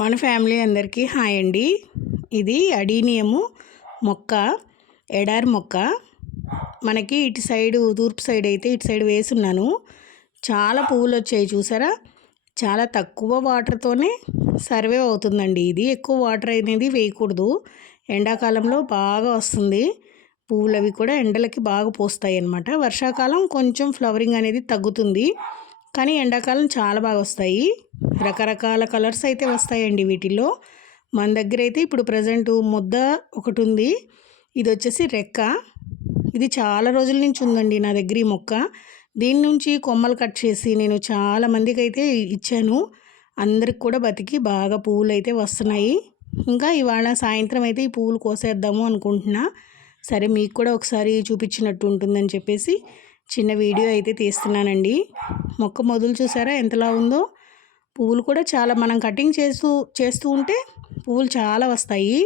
మన ఫ్యామిలీ అందరికీ హాయ్ అండి. ఇది అడీనియము మొక్క, ఎడారి మొక్క. మనకి ఇటు సైడు తూర్పు సైడ్ అయితే ఇటు సైడ్ వేసున్నాను. చాలా పువ్వులు వచ్చాయి చూసారా. చాలా తక్కువ వాటర్తోనే సర్వే అవుతుందండి. ఇది ఎక్కువ వాటర్ అనేది వేయకూడదు. ఎండాకాలంలో బాగా వస్తుంది. పువ్వులు అవి కూడా ఎండలకి బాగా పోస్తాయి అన్నమాట. వర్షాకాలం కొంచెం ఫ్లవరింగ్ అనేది తగ్గుతుంది, కానీ ఎండాకాలం చాలా బాగా వస్తాయి. రకరకాల కలర్స్ అయితే వస్తాయండి వీటిల్లో. మన దగ్గర అయితే ఇప్పుడు ప్రజెంట్ ముద్ద ఒకటి ఉంది. ఇది వచ్చేసి రెక్క. ఇది చాలా రోజుల నుంచి ఉందండి నా దగ్గర ఈ మొక్క. దీని నుంచి కొమ్మలు కట్ చేసి నేను చాలా మందికి అయితే ఇచ్చాను. అందరికి కూడా బతికి బాగా పువ్వులు అయితే వస్తున్నాయి. ఇంకా ఇవాళ సాయంత్రం అయితే ఈ పువ్వులు కోసేద్దాము అనుకుంటున్నా. సరే మీకు కూడా ఒకసారి చూపించినట్టు ఉంటుందని చెప్పేసి చిన్న వీడియో అయితే తీస్తున్నానండి. మొక్క మొదలు చూసారా ఎంతలా ఉందో. పువ్వులు కూడా చాలా మనం కటింగ్ చేస్తూ ఉంటే పువ్వులు చాలా వస్తాయి.